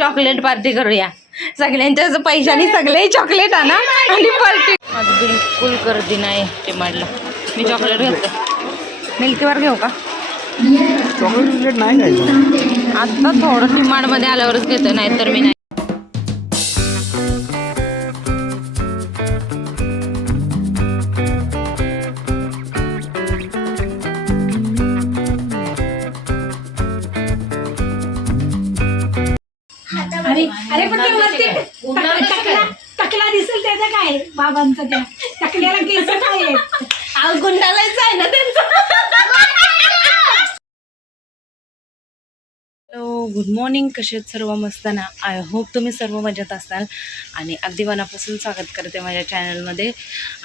Chocolate party करूया. सगळ्यांच्या पैशाने सगळे चॉकलेट आणा आणि पार्टी माझं बिलकुल गर्दी नाही डिमांडला मी चॉकलेट घेतलं मिल्कीवर घेऊ का? चॉकलेट नाही आता थोडं डिमांडमध्ये आल्यावरच घेतो नाहीतर मी नाही. अरे पण ते वरती टक- टकला टकला दिसेल त्याचं काय? बाबांचं त्या टकल्याला केस काय? आहेत? गुंडालाच आहे ना त्यांचं. हॅलो गुड मॉर्निंग कसे आहेत सर्व मस्त ना आय होप तुम्ही सर्व मजेत असाल. आणि अगदी मनापासून स्वागत करते माझ्या चॅनलमध्ये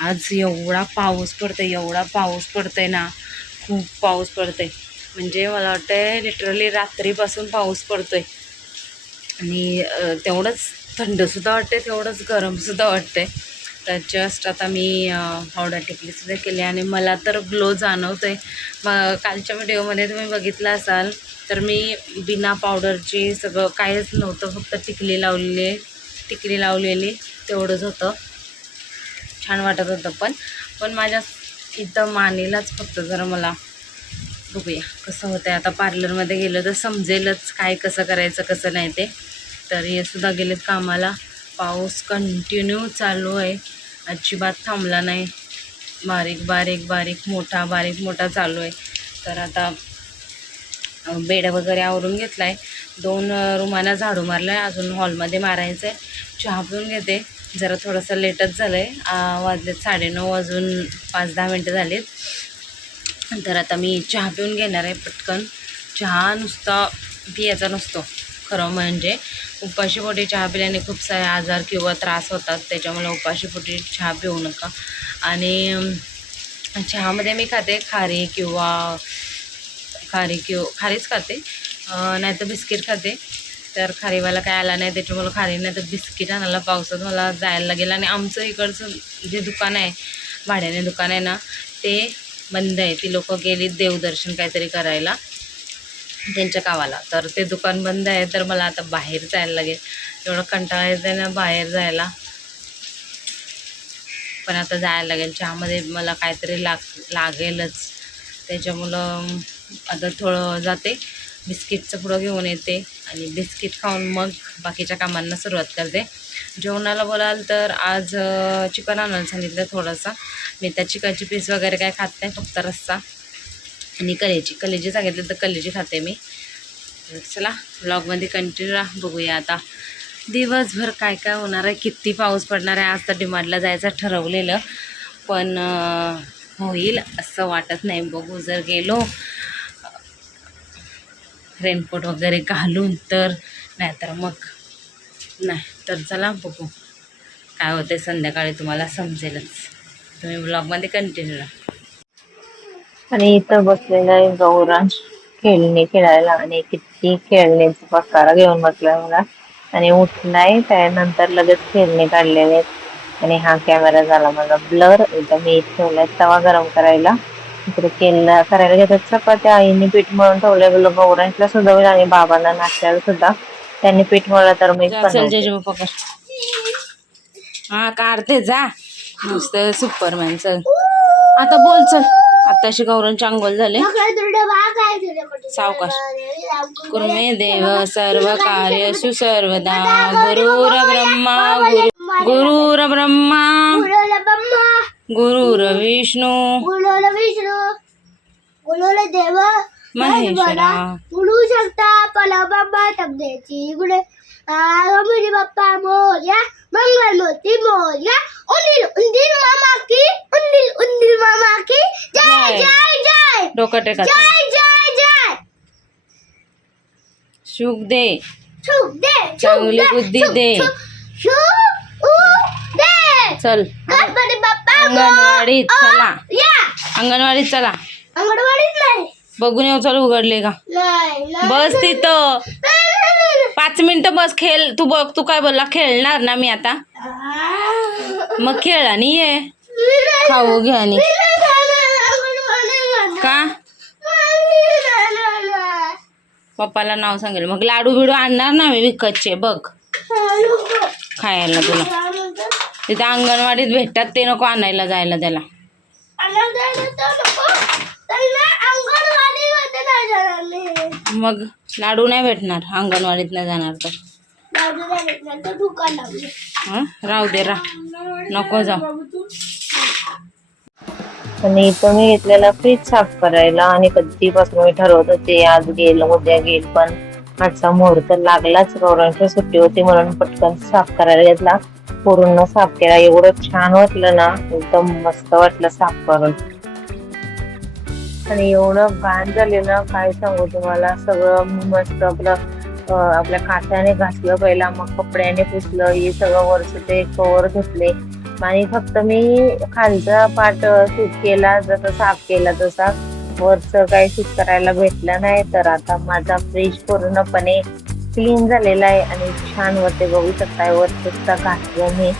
आज एवढा पाऊस पडतोय एवढा पाऊस पडतोय ना. खूप पाऊस पडतोय. म्हणजे मला वाटतंय लिटरली रात्रीपासून पाऊस पडतोय. आणि तेवढंच थंडसुद्धा वाटते तेवढंच गरमसुद्धा वाटते तर जस्ट आता मी पावडर टिकलीसुद्धा केली आणि मला तर ग्लो जाणवतो आहे मग कालच्या व्हिडिओमध्ये तुम्ही बघितलं असाल तर मी बिना पावडरची सगळं काहीच नव्हतं फक्त टिकली लावलेली टिकली लावलेली तेवढंच होतं. छान वाटत होतं पण पण माझ्या इथं मानेलाच फक्त जरा मला. बघूया कसं होतं आहे आता पार्लरमध्ये गेलं तर समजेलच काय कसं करायचं कसं नाही ते. तर हे सुद्धा गेलेत कामाला. पाऊस कंटिन्यू चालू आहे. अजिबात थांबला नाही. बारीक बारीक बारीक मोठा बारीक मोठा चालू आहे. तर आता बेड वगैरे आवरून घेतला आहे दोन रुमांना झाडू मारला आहे अजून हॉलमध्ये मारायचं आहे चहा पिऊन घेते. जरा थोडंसं लेटच झालं आहे वाजलेत साडेनऊ वाजून पाच दहा मिनटं झालीत. तर आता मी चहा पिऊन घेणार आहे पटकन. चहा नुसता पियाचा नसतो. खरं म्हणजे उपाशीपोटी चहा पिल्याने खूप सारे आजार किंवा त्रास होतात. त्याच्यामुळे उपाशीपोटी चहा पिऊ नका. आणि चहामध्ये मी खाते खारी किंवा खारी किंवा खारीच खाते. नाही तर बिस्किट खाते. तर खारीवाला काय आला नाही त्याच्यामुळे खारी नाही तर बिस्किट आणायला पावसात मला जायला लागेल. आणि आमचं इकडचं जे दुकान आहे भाड्याने दुकान आहे ना ते बंद आहे. ती लोक गेली देवदर्शन काहीतरी करायला त्यांच्या गावाला. तर ते दुकान बंद आहे तर मला आता बाहेर जायला लागेल. एवढं कंटाळा येते ना बाहेर जायला. पण आता जायला लागेल. चहामध्ये मला काहीतरी लाग लागेलच. त्याच्यामुळं आता थोडं जाते. बिस्किटचं पुढं घेऊन येते आणि बिस्किट खाऊन मग बाकीच्या कामांना सुरुवात करते. जेवणाला बोलाल तर आज चिकन आणायला सांगितलं थोडंसं. मी त्या चिकनची पीस वगैरे काय खात नाही फक्त रस्सा आणि कलेजी कलेजी सांगितलं तर कलेजी खाते मी. चला ब्लॉगमध्ये कंटिन्यू राहा. बघूया आता दिवसभर काय काय होणार आहे. किती पाऊस पडणार आहे. आज तर डिमांडला जायचं ठरवलेलं. पण होईल असं वाटत नाही. बघू जर गेलो रेनकोट वगैरे घालून तर नाहीतर मग नाही. तर चला बघू. काय होते संध्याकाळी तुम्हाला समजेलच. तुम्ही ब्लॉगमध्ये कंटिन्यू राहा. आणि इथं बसलेला आहे गौरांश खेळणी खेळायला आणि किती खेळण्याचा पकारा घेऊन बसलाय मला आणि उठलाय त्यानंतर लगेच खेळणे काढलेले आहेत. आणि हा कॅमेरा झाला माझा ब्लर इथं मी ठेवलाय तवा गरम करायला. इकडे केला करायला घेतात. चपात्या आईने पीठ मळून ठेवलंय बोल गौरांशला सुद्धा आणि बाबांना नाश्त्याला सुद्धा. त्यांनी पीठ मळलं तर मी चल बनवते. जेजू पकड. हा काढते जा. मस्त सुपरमॅन चल. आता बोल चल. आताशी गौरांची अंघोळ झाले. सावकाश. कुर्मे देव सर्व कार्यसु सर्वदा गुरुर ब्रह्मा गुरु गुरुर ब्रह्मा गुरुर विष्णू गुरुला विष्णू गुरुला देव महेश्वरा गुरु शकता पला बाबा तब्देची गुडे गणपती बाप्पा मोर्या मंगल मूर्ती मोर्या. उंदीर उंदीर मामा की उंदीर उंदीर मामा की. जय जय. जय जय. डोकं टेका जय जय जय. सुख दे. शुभ दे चांगली बुद्धी दे. चल. अंगणवाडीत चला. या अंगणवाडीत चला. अंगणवाडीत नाही. बघून येऊ चल उघडले का. बस तिथं. पाच मिनिटं बस खेळ. तू बघ तू काय बोलला? खेळणार ना मी आता. मग खेळ आणि ये. खाऊ घे आणि. का? पप्पाला नाव सांगेल. मग लाडू बिडू आणणार ना मी विकतचे बघ. खायला तुला. तिथे अंगणवाडीत भेटतात ते नको आणायला जायला त्याला. मग लाडू नाही भेटणार अंगणवाडीत नाही जाणार तर? राहू दे रा नको जाऊ. आणि इथं मी घेतलेला फ्रीज साफ करायला आणि कधीपासून मी ठरवत होते आज गेल उद्या गेल पण आजचा मुहूर्त लागलाच. गौरांची सुट्टी होती म्हणून पटकन साफ करायला घेतला. पूर्ण साफ केला. एवढं छान वाटलं ना एकदम मस्त वाटलं साफ करून. आणि एवढं घाण झालेलं काय सांगू तुम्हाला? सगळं मस्त आपलं आपल्या काट्याने घासलं पहिला मग कपड्याने पुसलं हे सगळं वरचं ते कवर घेतले. आणि फक्त मी खालचा पाट सूट केला जसा साफ केला तसा. वरचं काही सूट करायला भेटलं नाही तर आता माझा फ्रीज पूर्णपणे क्लीन झालेला आहे आणि छान वरते बघू शकताय वर घासलं घातलं मी.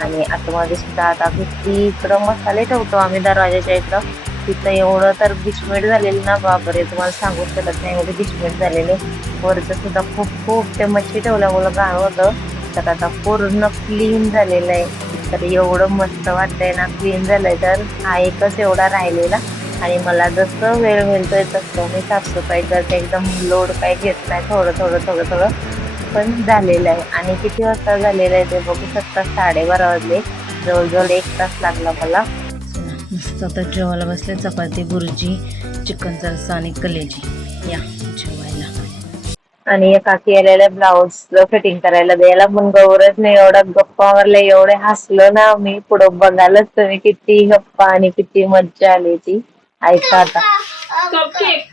आणि आतमध्ये सुद्धा आता भिंती इकडं मसाले ठेवतो आम्ही दरवाजाच्या इथं. तिथं एवढं तर बिचमेट झालेलं ना बापरे तुम्हाला सांगू शकत नाही. एवढे बिचमेट झालेले. वरचं सुद्धा खूप खूप ते मच्छी ठेवल्यामुळं घाण होतं. तर आता पूर्ण क्लीन झालेलं आहे. तर एवढं मस्त वाटतंय ना क्लीन झालंय तर हा एकच एवढा राहिलेला. आणि मला जसं वेळ मिळतोय तसं मी साफसफाई करते. एकदम लोड काही घेत नाही. थोडं थोडं थोडं थोडं पण झालेलं आहे. आणि किती वाजता झालेलं आहे ते बघू शकता. साडेबारा वाजले. जवळजवळ एक तास लागला मला. मस्त आता जेवायला बसले चपाती बुर्जी चिकनचा रस्सा आणि कलेजी. या जेवायला. आणि या काकी आलेल्या ब्लाऊज फिटिंग करायला द्यायला पण गौरच नाही एवढा गप्पा मारला एवढे हसलो ना मी पुढं बघायलाच तुम्ही किती गप्पा आणि किती मज्जा आली ती. ऐका आता. कपकेक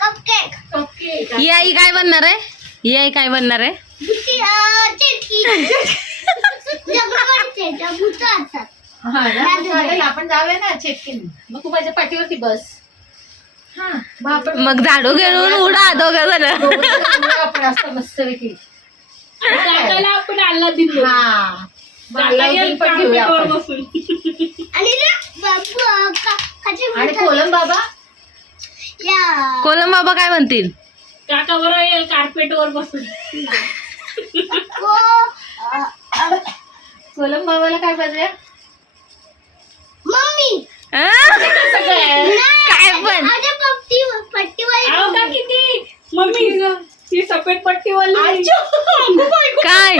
कपकेक कपकेक ही आई काय बनणार आहे? ही आई काय बनणार आहे? आपण जाऊया ना चेटकीन मग तू माझ्या पाठीवरती बस. हा. मग आपण मग झाडू घेऊन उडा दोघं जण. आपण असं मस्त पैकी. आपण आल्ला दिलो हा. पण घेऊया आपण. आणि ना बाबू अं, का- काची आणि बोलतात? कोलम बाबा? या. कोलम बाबा काय म्हणतील? काकावर येईल कार्पेट वर बसून. को अं, अं, कोलम बाबाला काय पाहिजे? काय पण. किती? मम्मी. सफेद काय?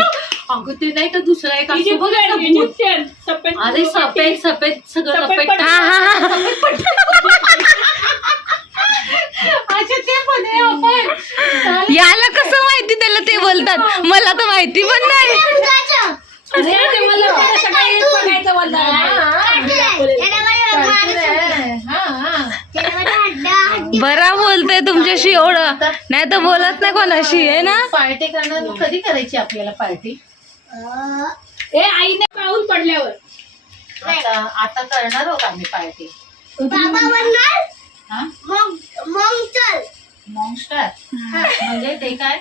अगं ते नाही तर दुसरा एक असतो बघ सफेद. अरे सफेद सफेद सगळं सफेद हा हा हा. अच्छा ते पण आहे आपण याला कसं माहिती त्याला ते बोलतात? मला तर माहिती पण नाही. दुधाचं. अरे ते मला पण सकाळी बघायचं काटलंय. त्याच्यामध्ये माणूस होता. त्याच्यामध्ये हड्डा हड्डी बरा बोलतोय तुमच्याशी एवढं नाही तर बोलत नाही कोणाशी आहे ना? पार्टी करणार कधी करायची आपल्याला पार्टी? ए आईने पाऊल पडल्यावर. आता आता करणार आहोत आम्ही पार्टी. बाबा हा? मग मग चल. मॉन्स्टर म्हणजे ते काय?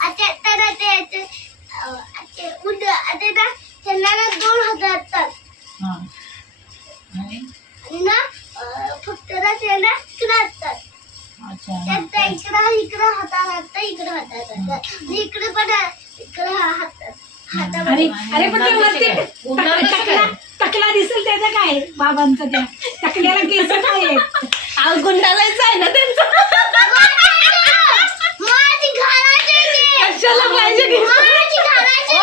आता तर ते ते, अं, ते उड आता ना त्यांना ना दोन हात असतात हा. आणि? आणि ना अं, फक्त ना त्यांना इकडं असतात अच्छा. त्यात इकडं इकडं हातात इकडं हातात. इकडे पण इकडं हातात अरे पण ते वरती टकला टकला दिसेल त्याचं काय? बाबांचं त्या टकल्याला केस काय गुंडालाच आहे ना त्यांचं माझी घालायची ते. कशाला पाहिजे की? माझी घालायची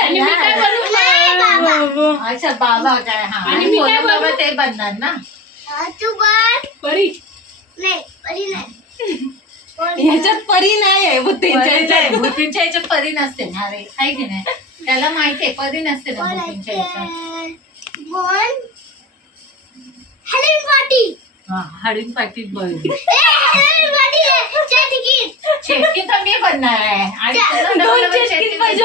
आणि मी काय बनवू? नाही बाबा अच्छा बाबा काय हा. आणि मी काय बाबा ते बनणार ना. तू बन. परी. नाही परी नाही. ह्याच्यात परी नाही आहे बुद्धीच्या ह्याच्यात. भूतींच्या याच्यात परी नसते. ना अरे आहे की नाही? त्याला माहितीये परी नसते ना भूतींच्या याच्यात. बोलायचे बोल. हॅलो पाटी हा हळीन पाटीत बन ए हॅलो पाटी च्या तिकीट चेटकी तर मी बनणार आहे. आणि तुला दोन पाहिजे.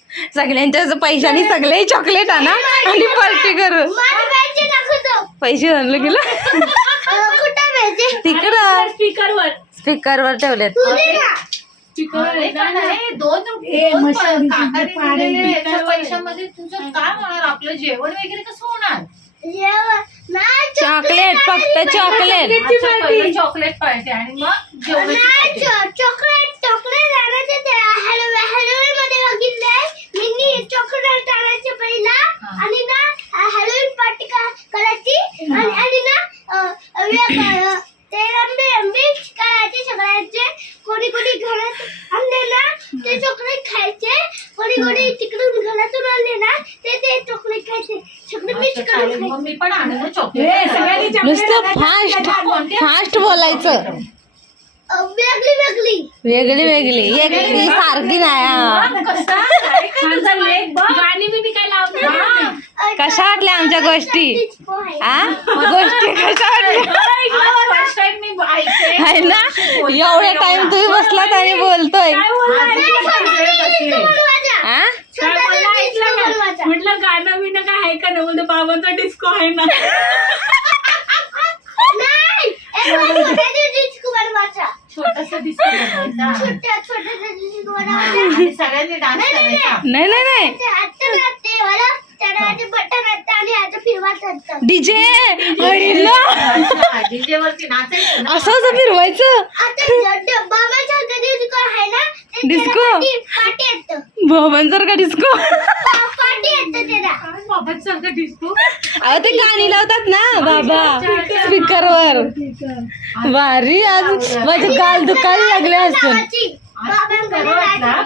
सगळ्यांच्या पैशाने सगळे चॉकलेट आणा आणि पार्टी करू. माझे पैसे आणले गेलं तिकडं. स्पीकरवर स्पीकरवर ठेवलेत. पैशामध्ये तुझं काय होणार आपलं जेवण वगैरे कसं होणार? जेवण. नाही चॉकलेट फक्त चॉकलेट चॉकलेट पाहिजे आणि मग जेवण नाही cho- chocolate chocolate hallo Halloween मध्ये बघितलंय. मी चॉकलेट आणायचे पहिला आणि ना हॅलोवीन पार्टी करायची. आणि आणि ना ते रंबी मिक्स करायचे सगळ्यांचे. कोणी कोणी घरात आणले ना ते चॉकलेट खायचे. कोणी कोणी तिकडून घरातून आणले ना ते ते चॉकलेट खायचे. सगळे मिक्स अच्छा, करून चालेल. खायचे. मग मी पण आणलं चॉकलेट. नुसतं. फास्ट फास्ट बोलायचं. वेगळी वेगळी. वेगळी वेगळी. एक ती सारखी नाही हा. छान चाललंय. गाणी बिणी काय लावते अं, कशा वाटल्या आमच्या गोष्टी. आ? गोष्टी कशा वाटल्या? फर्स्ट टाइम मी ऐकते. आहे ना? एवढे टाइम तुम्ही बसलात आणि बोलतोय. काय बोलणार? बनवायचा. आ? काय बोलला? ऐकलं का? म्हटलं गाणं बिणं काय आहे का नाही? बोलते बाबांचा डिस्को आहे ना. नाही, एक वेळेस छोट्याचा डिस्को बनवायचा. छोटासा दिसतो बनवायचा. छोट्या- छोट्याचा डिस्को बनवायचा. आणि सगळ्यांनी डान्स करायचा नाही नाही नाही ते हातचं लागते मला, त्याच्यावरती बटन असतं आणि हात फिरवायचं असतं. डीजे अच्छा, DJ वरती नाचायचं ना असं असं फिरवायचं आता बाबाच्या डिस्को आहे ना, ते? त्याला. बाबांसारखा डिस्को अहो ते गाणी लावतात ना बाबा. स्पीकरवर भारी आज माझे गाल दुखायला लागले असून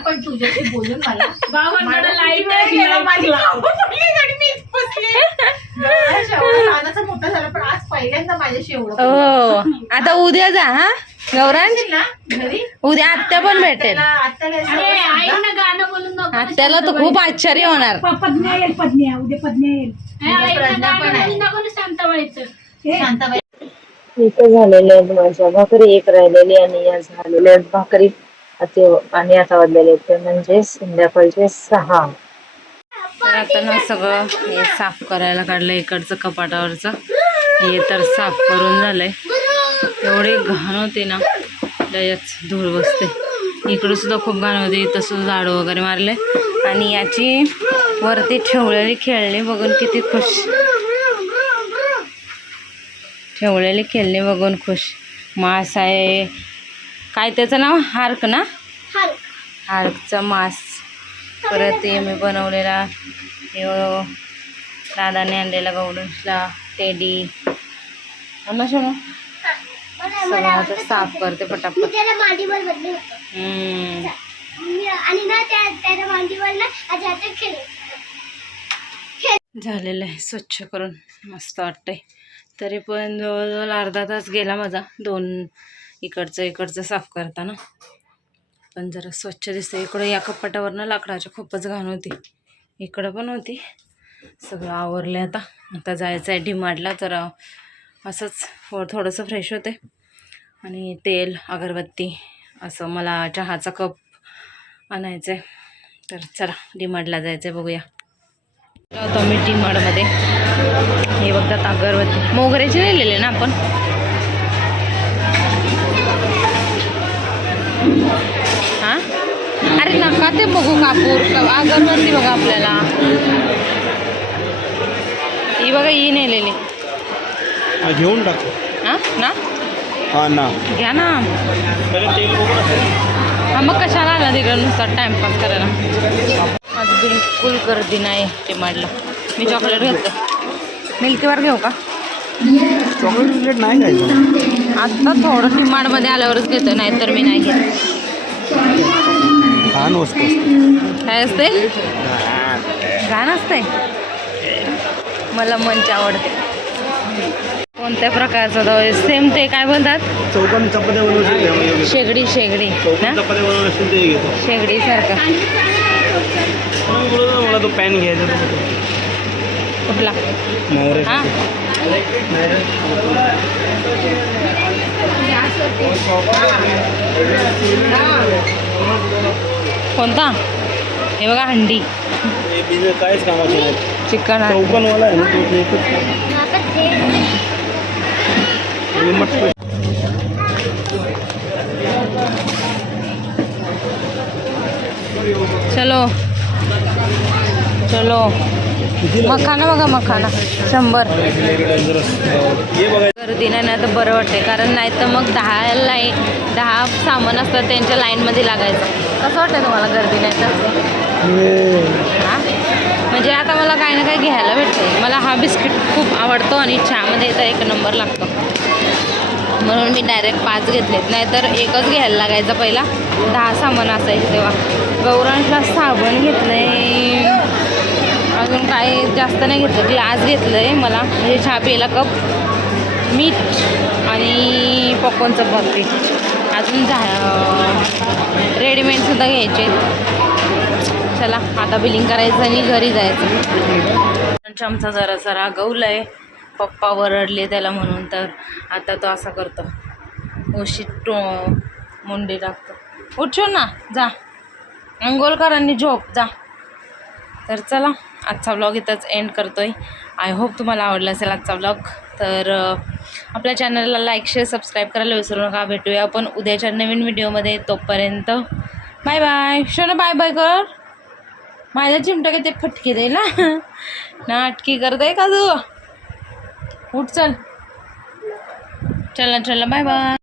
पण तुझ्याशी बोलून मला. बाबांकडे लाइट मोठा झाला पण आज पहिल्यांदा माझ्याशी एवढं. हो. आता उद्या जा हा? गौरांश? उद्या आत्या पण भेटेल. आत्याला- तर खूप आश्चर्य होणार. प- पद्म्या येईल पद्म्या. उद्या पद्म्या येईल. झालेल्या आहेत माझ्या भाकरी एक राहिलेली आणि या झालेल्या आहेत भाकरी. ते आणि आता वाजलेले आहेत ते म्हणजे संध्याकाळचे सहा. तर आता ना सगळं हे साफ करायला काढलं इकडचं कपाटावरचं. हे तर साफ करून झालंय. एवढे घाण होते ना लयच धूळ बसते. इकडं सुद्धा खूप घाण होते इथं सुद्धा झाडं वगैरे मारले. आणि याची वरती ठेवलेली खेळणी बघून किती खुश. ठेवलेली खेळणी बघून खुश. मास आहे काय त्याचं नाव? हार्क ना. हार्कचा मास. परत हे मी बनवलेला दादाने आणलेला गौडन्सला टेडी. ना शोनो मला- सगळं मला आता साफ करते पटापट. झालेलं आहे स्वच्छ करून. मस्त वाटतंय. तरी पण जवळजवळ अर्धा तास गेला माझा. दोन इकडचं इकडचं साफ करताना. पण जरा स्वच्छ दिसतं इकडं या कपाटावरनं लाकडाची खूपच घाण होती. इकडं पण होती. सगळं आवरलं आता. आता जायचं आहे डिमार्टला. जरा असंच थोडंसं फ्रेश होते. आणि तेल अगरबत्ती असं मला चहाचा कप आणायचं आहे तर चला डिमार्टला जायचं आहे बघूया. होतो मी टी मार्टमध्ये हे बघतात अगरबत्ती. मोगऱ्याचे नेलेले ना आपण? हां? अरे नका ते बघू कापूर. अगरबत्ती बघा आपल्याला. ही बघा ही नेलेली. घेऊन टाक. हां? ना? हा ना. घ्या ना. हा मग कशाला आला तिकडं नुसता टाइमपास करायला? आज बिलकुल गर्दी नाही ते माडला मी चॉकलेट घेतो मिल्कीवर घेऊ का? चॉकलेट नाही आत्ता थोडं डिमांडमध्ये आल्यावरच घेतो नाहीतर मी नाही घेत. घाण वस्तू असते. काय असते? घाण असते? मला मंच आवडते. कोणत्या प्रकारचं सेम ते काय बोलतात. शेगडी शेगडी शेगडी सारखं. मला तो पॅन घ्यायचा. कुठला? हा? कोणता? हे बघा हंडी. हे बिजनेस काहीच कामाचे नाही चिकन हंडी चौपनवाला आहे. ना तो ते एकच लिमट पैसे. चलो. चलो. मखाना बघा मखाना. शंभर. गर्दी नाही ना तर बरं वाटते कारण नाही तर मग दहा लाईन दहा सामान असतात त्यांच्या लाईनमध्ये लागायचं. कसं वाटतं तुम्हाला गर्दी नाही तर? हा? म्हणजे आता मला काही ना काही घ्यायला भेटते मला हा बिस्किट खूप आवडतो आणि चहामध्ये तर एक नंबर लागतो. म्हणून मी डायरेक्ट पाच घेतलेत. नाहीतर एकच घ्यायला लागायचा पहिला. दहा सामान असायचे तेव्हा. गौरांशला साबण घेतलं आहे अजून काही जास्त नाही घेतलं. ग्लास घेतलं आहे मला. म्हणजे चहा प्यायला कप मीठ आणि पॉपकॉर्नचं पाकिट अजून झा रेडीमेडसुद्धा घ्यायचे. चला आता बिलिंग करायचं आणि घरी जायचं. चमचा जरासा रागवला आहे पप्पा वरडले त्याला म्हणून तर आता तो असा करतो. उशी टो मुंडी टाकतो. उठशो ना जा. अंघोलकरांनी झोप जा. तर चला. आजचा ब्लॉग इथंच एंड करतो आहे आय होप तुम्हाला आवडला असेल आजचा ब्लॉग तर आपल्या चॅनलला लाईक शेअर सबस्क्राईब करायला विसरू नका. भेटूया आपण उद्याच्या नवीन व्हिडिओमध्ये तोपर्यंत बाय बाय शोना बाय बाय कर. माझ्या चिमटा ते फटके द्यायला ना. नाटकी करते का तू? उठ चल. चला चला बाय बाय